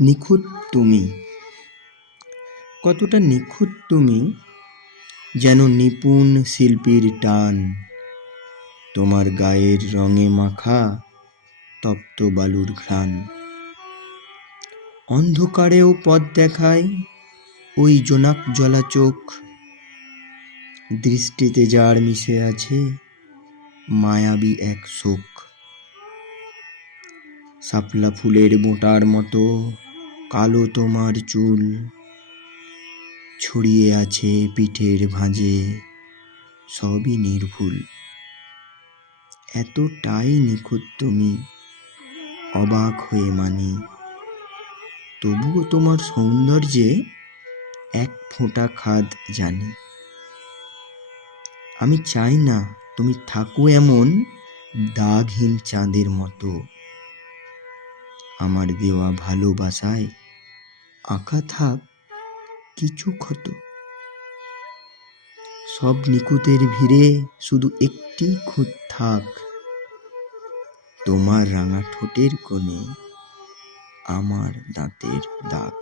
নিখুঁত তুমি, কতটা নিখুঁত তুমি, যেন নিপুণ শিল্পীর টান। তোমার গায়ের রঙে মাখা তপ্ত বালুর ঘ্রাণ। অন্ধকারেও পথ দেখায় ওই জোনাক জ্বলা চোখ, দৃষ্টিতে যার মিশে আছে মায়াবী এক শোক। শাপলা ফুলের বোঁটার মতো কালো তোমার চুল, ছড়িয়ে আছে পিঠের ভাঁজে সবই নির্ভুল। এতটাই নিখুঁত তুমি, অবাক হয়ে মানি, তবুও তোমার সৌন্দর্যে এক ফোঁটা খাদ জানি। আমি চাই না তুমি থাকো এমন দাগহীন চাঁদের মতো, আমার দেওয়া ভালোবাসায় আঁকা থাক কিছু ক্ষত। সব নিখুঁতের ভিড়ে শুধু একটি খুঁত থাক, তোমার রাঙা ঠোঁটের কোণে আমার দাঁতের দাগ।